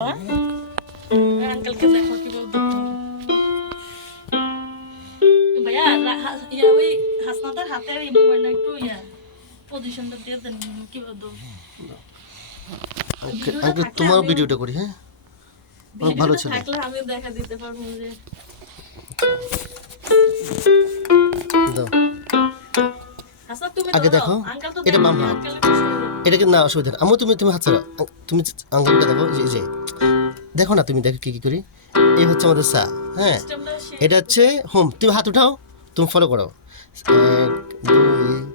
আঙ্কেলকে দেখো কিভাবে ধরতে হবে ভাইয়া। ওই হাসনাতার হাতের এই মোবাইলটা একটু পজিশনটা দিয়ে দেন কিভাবে ধরবো। আঙ্কেল তোমার ভিডিওটা করি। হ্যাঁ, অনেক ভালো ছিল। থাকলে আমি দেখা দিতে পারবো যে দাও হাসনা তুমি আগে দেখো, এটা বাম হাত, এটাকে না অসুবিধা নেই। তুমি হাত ছাড়ো, তুমি আঙ্গুলটা দেখো, যে দেখো না, তুমি দেখো কি কি করি। এই হচ্ছে আমাদের সা। হ্যাঁ, এটা হচ্ছে হোম। তুমি হাত উঠাও, তুমি ফলো করো। 1 2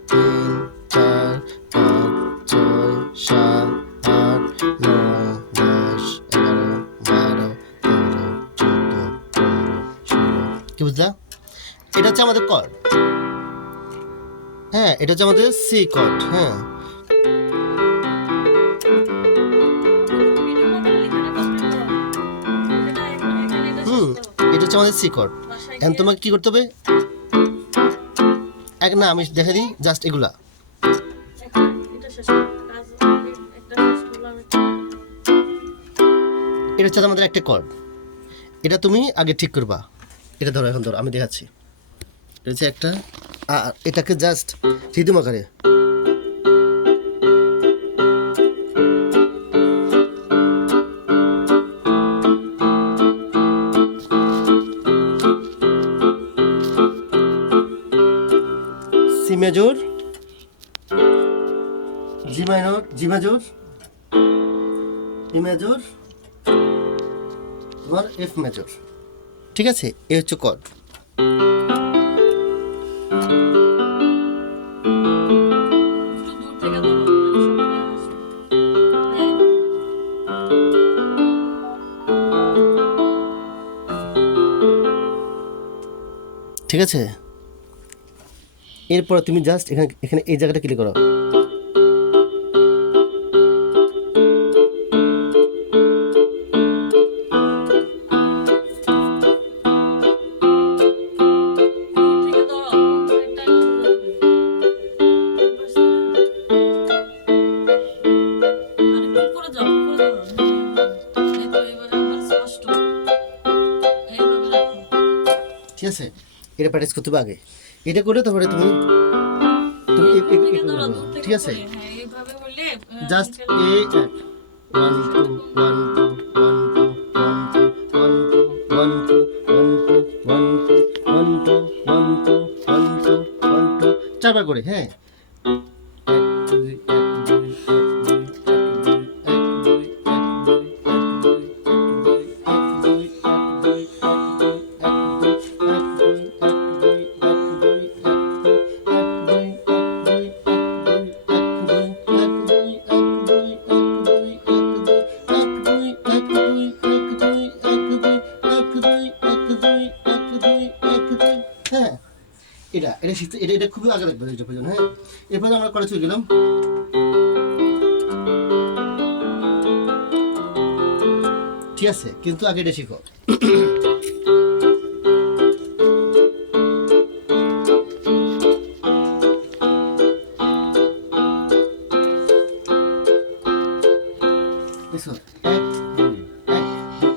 3 4 5 6 7 8 9 10 11 12 13 14 15 16। কি বুঝলা? এটা হচ্ছে আমাদের কর্ড। হ্যাঁ, এটা হচ্ছে আমাদের সি কর্ড। হ্যাঁ, এটা হচ্ছে আমাদের সি কর্ড। এখন তোমাকে কি করতে হবে? না, আমি দেখা দিই জাস্ট এগুলা। এটা হচ্ছে আমাদের একটা কর্ড। এটা তুমি আগে ঠিক করবা। এটা ধরো, এখন ধরো, আমি দেখাচ্ছি। এটা হচ্ছে একটা, এটাকে জাস্ট রিদম আকারে। C major, G minor, G major, E major, তোমার এফ মেজর। ঠিক আছে, এই হচ্ছে কর্ড। ঠিক আছে, এরপর তুমি জাস্ট এখানে এখানে এই জায়গাটা ক্লিক করো। ঠিক আছে, এটা প্র্যাকটিস করতে হবে আগে। এটা করে তারপরে তুমি ঠিক আছে, জাস্ট এ 1 2 1 2 1 2 1 2 1 2 1 2 1 2 1 2 1 2 1 2 1 2 1 2 চারবার করে। হ্যাঁ, এটা শিখতে, এটা খুবই আগে লাগবে এটা পর্যন্ত। হ্যাঁ, এরপর আমরা করে চলে গেলাম। ঠিক আছে, কিন্তু আগে এটা শিখো।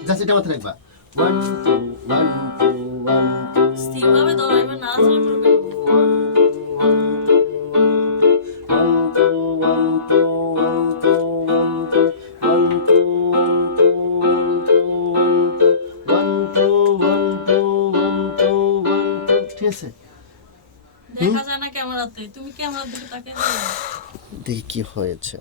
জাস্ট এটা মাথায় রাখবা। 1 2 1 2 1 2 স্থিরভাবে দাঁড়াও, এবার নাড়াচাড়া করবে। ঠিক আছে, দেখা যায় না ক্যামেরাতে, তুমি ক্যামেরার দিকে তাকিয়ে দেখি কি হয়েছে।